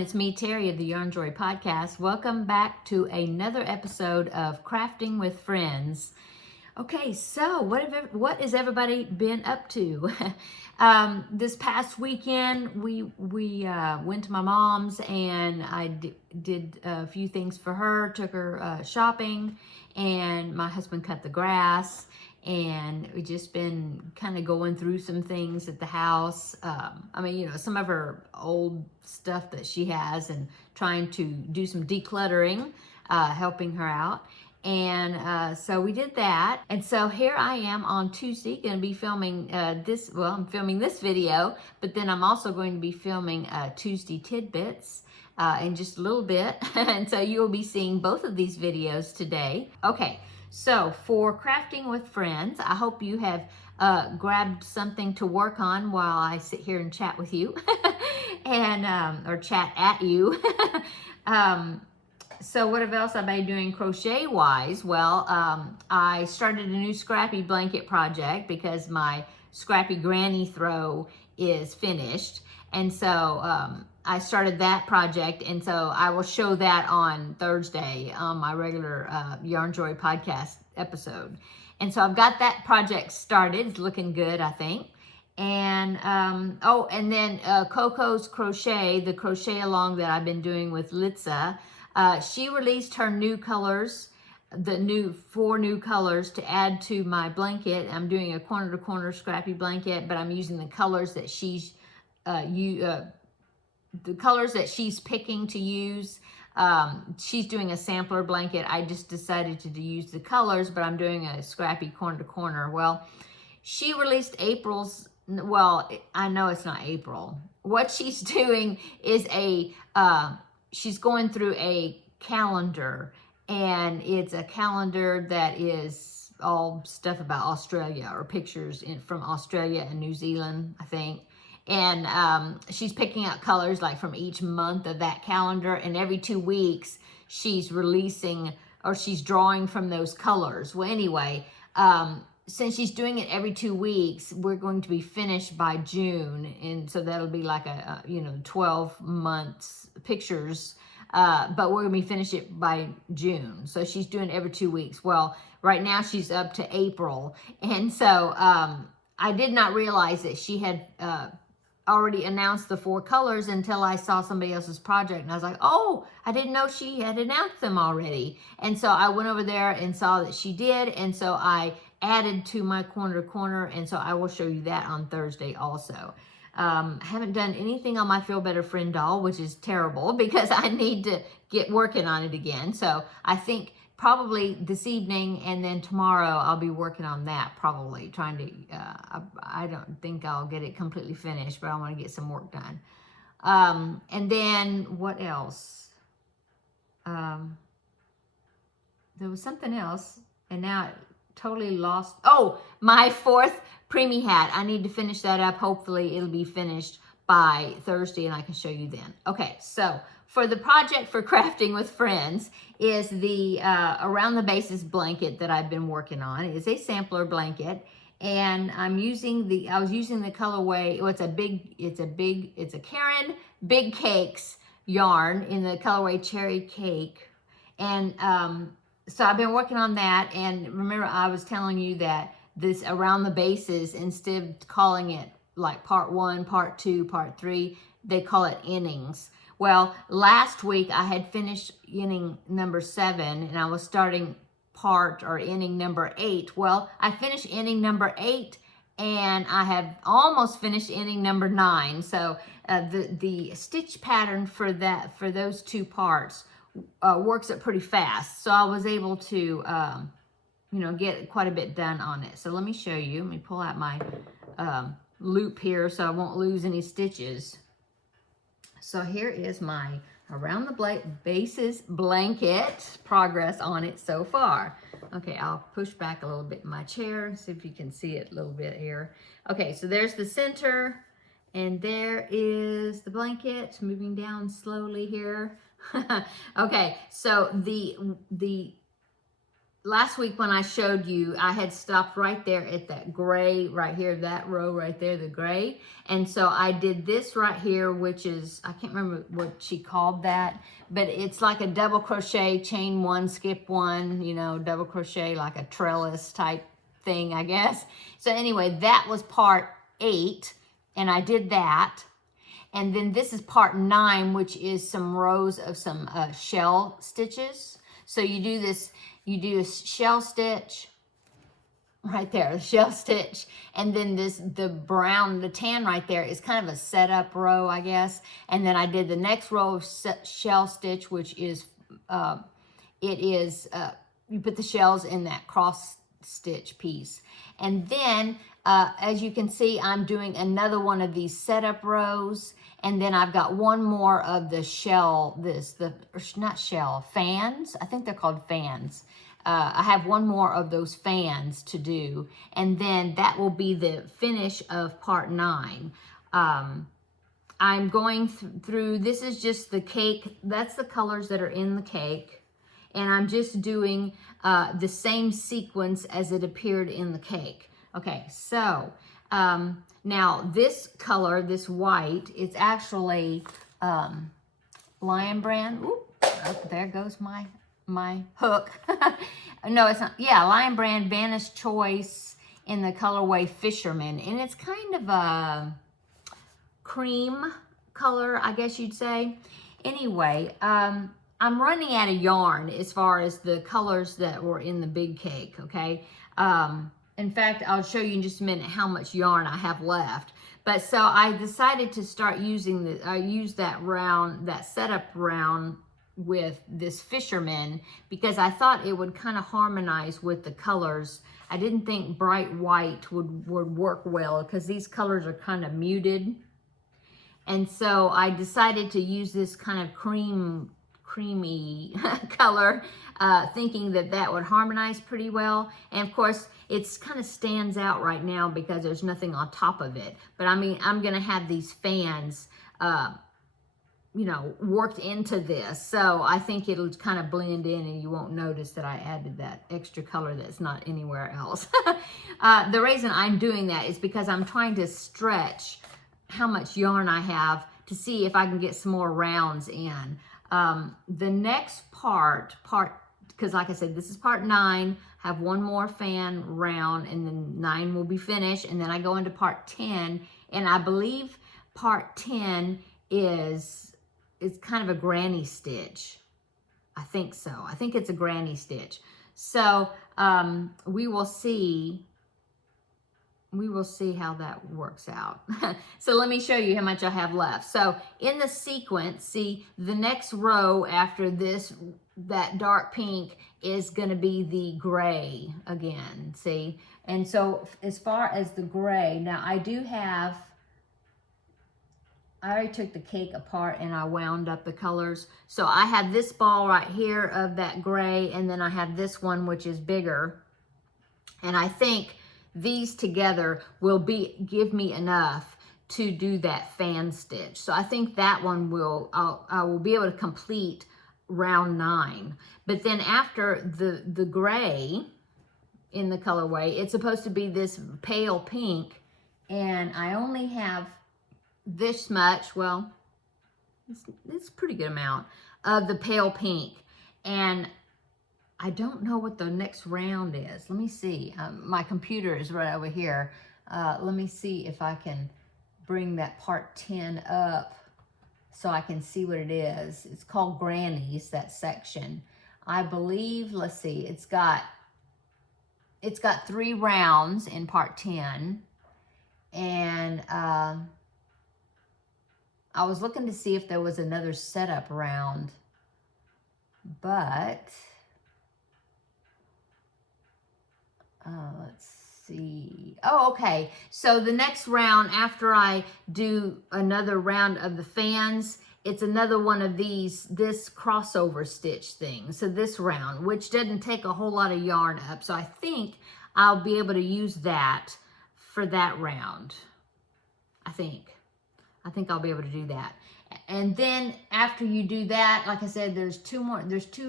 It's me, Terri of the Yarnjoy podcast. Welcome back to another episode of Crafting with Friends. Okay, so what has everybody been up to? This past weekend, we went to my mom's and I did a few things for her. Took her shopping, and my husband cut the grass. And we've just been kind of going through some things at the house. Some of her old stuff that she has, and trying to do some decluttering, helping her out. And so we did that. And so here I am on Tuesday, going to be filming I'm filming this video, but then I'm also going to be filming Tuesday tidbits in just a little bit. And so you'll be seeing both of these videos today. Okay. So for Crafting with Friends, I hope you have grabbed something to work on while I sit here and chat with you, and or chat at you. So what else have I been doing crochet-wise? Well, I started a new scrappy blanket project because my scrappy granny throw is finished. And so I started that project, and so I will show that on Thursday on my regular Yarnjoy podcast episode. And so I've got that project started. It's looking good, I think. And and then Coco's Crochet, the crochet along that I've been doing with Litza, she released her new colors, the 4 new colors to add to my blanket. I'm doing a corner to corner scrappy blanket, but I'm using the colors that she's the colors that she's picking to use. She's doing a sampler blanket. I just decided to use the colors, but I'm doing a scrappy corner to corner. Well, she released April's, well, I know it's not April. What she's doing is she's going through a calendar, and it's a calendar that is all stuff about Australia, or pictures from Australia and New Zealand, I think. And she's picking out colors like from each month of that calendar, and every 2 weeks she's releasing, or she's drawing from those colors. Well, anyway, since she's doing it every 2 weeks, we're going to be finished by June, and so that'll be like 12 months pictures, but we're gonna be finished it by June. So she's doing it every 2 weeks. Well, right now she's up to April, and so I did not realize that she had already announced the 4 colors until I saw somebody else's project, and I was like, oh, I didn't know she had announced them already. And so I went over there and saw that she did, and so I added to my corner to corner, and so I will show you that on Thursday also. I haven't done anything on my Feel Better Friend doll, which is terrible because I need to get working on it again. So I think probably this evening, and then tomorrow I'll be working on that, probably trying to, I don't think I'll get it completely finished, but I want to get some work done. And then what else? There was something else, and now it totally lost. Oh, my 4th preemie hat. I need to finish that up. Hopefully it'll be finished by Thursday, and I can show you then. Okay, so for the project for Crafting with Friends is the Around the Bases blanket that I've been working on. It is a sampler blanket, and I was using the colorway. It's a Karen Big Cakes yarn in the colorway Cherry Cake. And so I've been working on that, and remember I was telling you that this Around the Bases, instead of calling it like part 1, part 2, part 3, they call it innings. Well, last week I had finished inning number 7, and I was starting inning number 8. Well, I finished inning number 8, and I have almost finished inning number 9. So the stitch pattern for those 2 parts works up pretty fast. So I was able to get quite a bit done on it. So let me show you. Let me pull out my loop here so I won't lose any stitches. So here is my Around the Bases blanket progress on it so far. Okay, I'll push back a little bit in my chair, see if you can see it a little bit here. Okay, so there's the center, and there is the blanket moving down slowly here. Okay, so the last week when I showed you, I had stopped right there at that gray right here, that row right there, the gray. And so I did this right here, which is, I can't remember what she called that, but it's like a double crochet, chain one, skip one, you know, double crochet, like a trellis type thing, I guess. So anyway, that was part 8, and I did that. And then this is part 9, which is some rows of some shell stitches. So you do this, you do a shell stitch right there, the shell stitch, and then the brown, the tan right there is kind of a setup row, I guess. And then I did the next row of shell stitch, which is you put the shells in that cross stitch piece. And then as you can see, I'm doing another one of these setup rows, and then I've got one more of the shell, not shell, fans. I think they're called fans. I have one more of those fans to do, and then that will be the finish of part 9. I'm going through, this is just the cake, that's the colors that are in the cake, and I'm just doing the same sequence as it appeared in the cake. Okay, so now this color, this white, it's actually Lion Brand. Oop, oh, there goes my hook. No, it's not. Yeah, Lion Brand Vanish's Choice in the colorway Fisherman, and it's kind of a cream color, I guess you'd say. Anyway, I'm running out of yarn as far as the colors that were in the big cake, okay? In fact, I'll show you in just a minute how much yarn I have left. But so I decided to start using use that round, that setup round with this Fisherman, because I thought it would kind of harmonize with the colors. I didn't think bright white would work well because these colors are kind of muted. And so I decided to use this kind of creamy color, thinking that would harmonize pretty well. And of course, it's kind of stands out right now because there's nothing on top of it. But I mean, I'm gonna have these fans, you know, worked into this. So I think it'll kind of blend in and you won't notice that I added that extra color that's not anywhere else. The reason I'm doing that is because I'm trying to stretch how much yarn I have to see if I can get some more rounds in. The next part, because like I said, this is part 9, have one more fan round, and then 9 will be finished, and then I go into part 10, and I believe part 10 is kind of a granny stitch. I think so. I think it's a granny stitch. So we will see how that works out. So let me show you how much I have left. So in the sequence, see, the next row after this, that dark pink is going to be the gray again, see? And so as far as the gray, now I already took the cake apart and I wound up the colors. So I have this ball right here of that gray, and then I have this one which is bigger. And I think these together will give me enough to do that fan stitch. So I think that one I will be able to complete round 9. But then after the gray in the colorway, it's supposed to be this pale pink, and I only have this much, well, it's a pretty good amount of the pale pink, and I don't know what the next round is. Let me see. My computer is right over here. Let me see if I can bring that part 10 up so I can see what it is. It's called Grannies, that section. I believe, let's see, it's got 3 rounds in part 10, and I was looking to see if there was another setup round, but let's see. Oh, okay. So the next round, after I do another round of the fans, it's another one of this crossover stitch thing. So this round, which doesn't take a whole lot of yarn up. So I think I'll be able to use that for that round. I think I'll be able to do that. And then after you do that, like I said, there's 2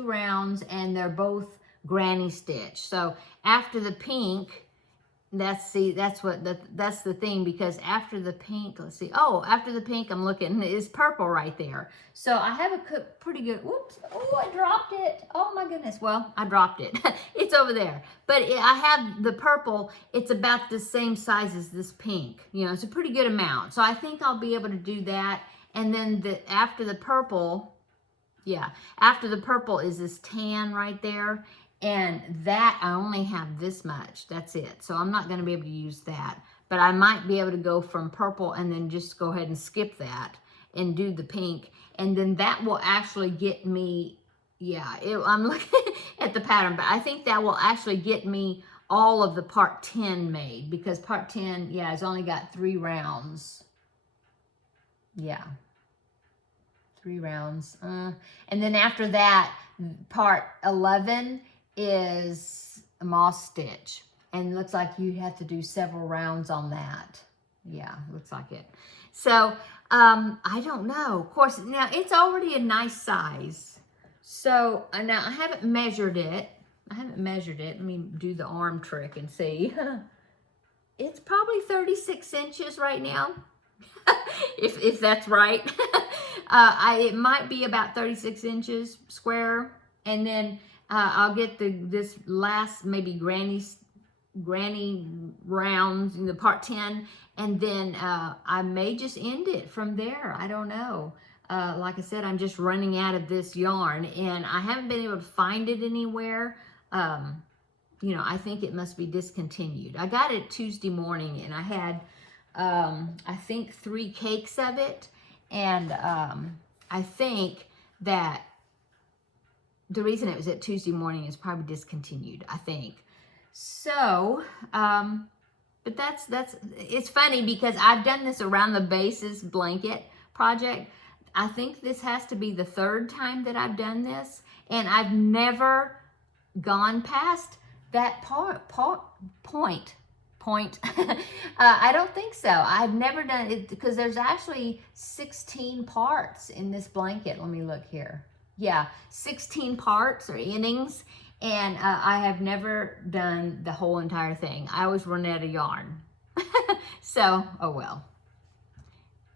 rounds, and they're both granny stitch. So after the pink, that's the thing, because after the pink, let's see, oh, after the pink, I'm looking, is purple right there. So I have a pretty good, whoops, oh, I dropped it. Oh my goodness, well, I dropped it. It's over there. But I have the purple, it's about the same size as this pink. You know, it's a pretty good amount. So I think I'll be able to do that. And then after the purple, yeah, after the purple is this tan right there. And that, I only have this much. That's it. So I'm not going to be able to use that. But I might be able to go from purple and then just go ahead and skip that and do the pink. And then that will actually get me, yeah, I'm looking at the pattern, but I think that will actually get me all of the part 10 made, because part 10, yeah, has only got 3 rounds. Yeah. 3 rounds. And then after that, part 11 is a moss stitch, and looks like you have to do several rounds on that. Yeah, looks like it. So I don't know. Of course, now it's already a nice size. So now I haven't measured it. Let me do the arm trick and see. It's probably 36 inches right now. if that's right. It might be about 36 inches square, and then I'll get this last maybe granny rounds in the part 10, and then I may just end it from there. I don't know. Like I said, I'm just running out of this yarn, and I haven't been able to find it anywhere. You know, I think it must be discontinued. I got it Tuesday morning, and I had I think 3 cakes of it, and I think that the reason it was at Tuesday morning is probably discontinued, I think. So, but it's funny because I've done this around the bases blanket project. I think this has to be the 3rd time that I've done this, and I've never gone past that point. I don't think so. I've never done it, because there's actually 16 parts in this blanket. Let me look here. Yeah, 16 parts or innings, and I have never done the whole entire thing. I always run out of yarn. So, oh well.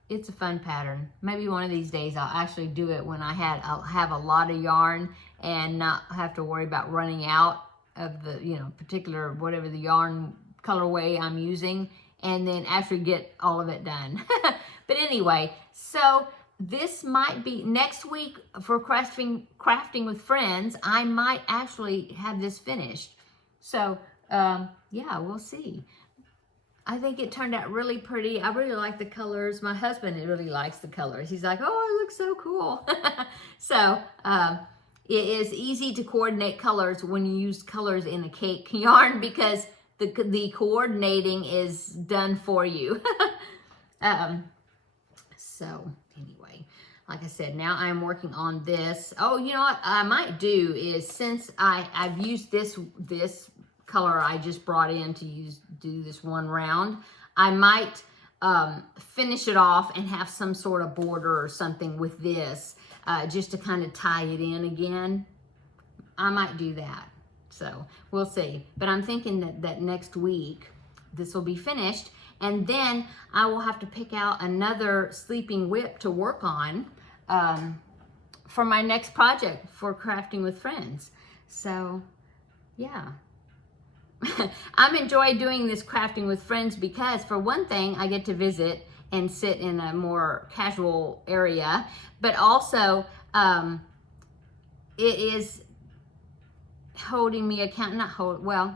It's a fun pattern. Maybe one of these days I'll actually do it when I'll have a lot of yarn and not have to worry about running out of the, you know, particular, whatever the yarn colorway I'm using, and then actually get all of it done. But anyway, so this might be next week for crafting with friends. I might actually have this finished. So yeah, we'll see. I think it turned out really pretty. I really like the colors. My husband really likes the colors. He's like, oh, it looks so cool. So it is easy to coordinate colors when you use colors in a cake yarn, because the coordinating is done for you. So anyway, like I said, now I'm working on this. Oh, you know what I might do is, since I've used this color I just brought in to do this one round, I might finish it off and have some sort of border or something with this, just to kind of tie it in again. I might do that. So we'll see. But I'm thinking that next week this will be finished, and then I will have to pick out another sleeping whip to work on for my next project for crafting with friends. So yeah. I'm enjoying doing this crafting with friends because, for one thing, I get to visit and sit in a more casual area, but also it is holding me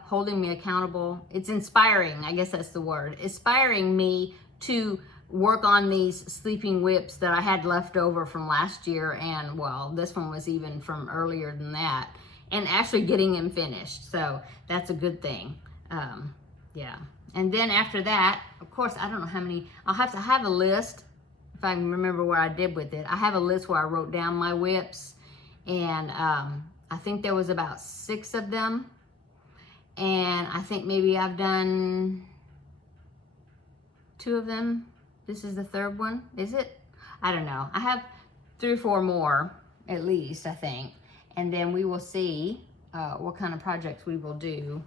holding me accountable. It's inspiring, I guess that's the word. Inspiring me to work on these sleeping whips that I had left over from last year, and well, this one was even from earlier than that, and actually getting them finished. So that's a good thing. Yeah. And then after that, of course, I don't know how many, I'll have to have a list if I can remember what I did with it. I have a list where I wrote down my whips, and I think there was about 6 of them, and I think maybe I've done 2 of them. This is the 3rd one, is it? I don't know. I have 3 or 4 more at least, I think, and then we will see what kind of projects we will do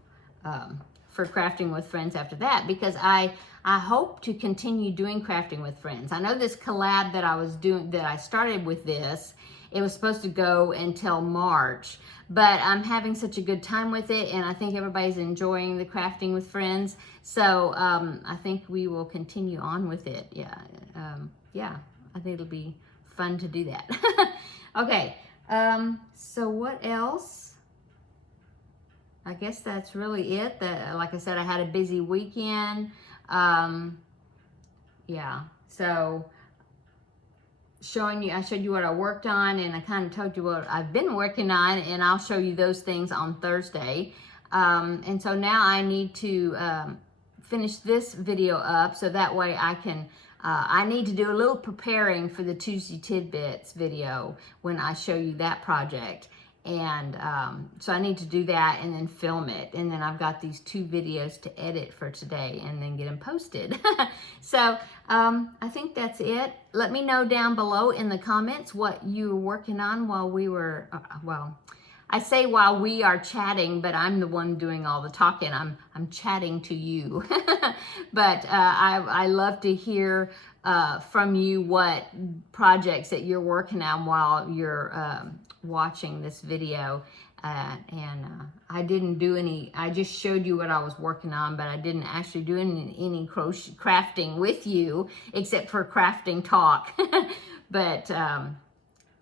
for Crafting with Friends after that, because I hope to continue doing Crafting with Friends. I know this collab that I started with this, it was supposed to go until March, but I'm having such a good time with it, and I think everybody's enjoying the Crafting with Friends. So I think we will continue on with it. Yeah, yeah, I think it'll be fun to do that. Okay, so what else? I guess that's really it. Like I said, I had a busy weekend. Yeah, so I showed you what I worked on, and I kind of told you what I've been working on, and I'll show you those things on Thursday. And so now I need to finish this video up, so that way I can, I need to do a little preparing for the Tuesday Tidbits video when I show you that project. And so I need to do that and then film it. And then I've got these 2 videos to edit for today and then get them posted. So I think that's it. Let me know down below in the comments what you were working on while we were, well, I say while we are chatting, but I'm the one doing all the talking. I'm chatting to you. But I love to hear from you what projects that you're working on while you're watching this video. I didn't do any, I just showed you what I was working on, but I didn't actually do any crochet crafting with you, except for crafting talk. But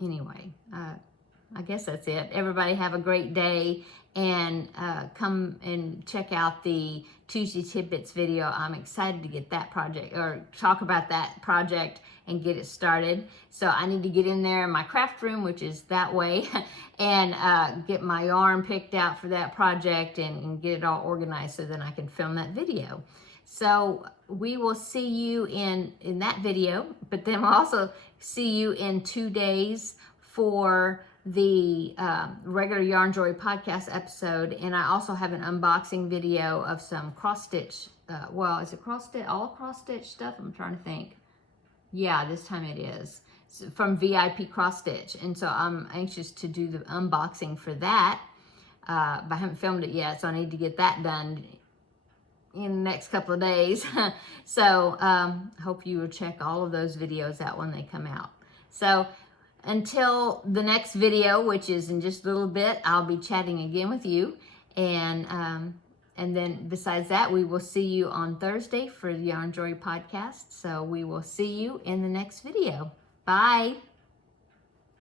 anyway, I guess that's it. Everybody have a great day, and come and check out the Tuesday Tidbits video. I'm excited to get that project, or talk about that project and get it started. So I need to get in there in my craft room, which is that way, and get my yarn picked out for that project and get it all organized so then I can film that video. So we will see you in that video, but then we'll also see you in 2 days for the regular Yarnjoy podcast episode. And I also have an unboxing video of some cross stitch, well, is it cross stitch, all cross stitch stuff? I'm trying to think. Yeah, this time it is, from VIP Cross Stitch. And so I'm anxious to do the unboxing for that, but I haven't filmed it yet, so I need to get that done in the next couple of days. So hope you will check all of those videos out when they come out. So until the next video, which is in just a little bit, I'll be chatting again with you. And then besides that, we will see you on Thursday for the Yarnjoy podcast. So we will see you in the next video. Bye.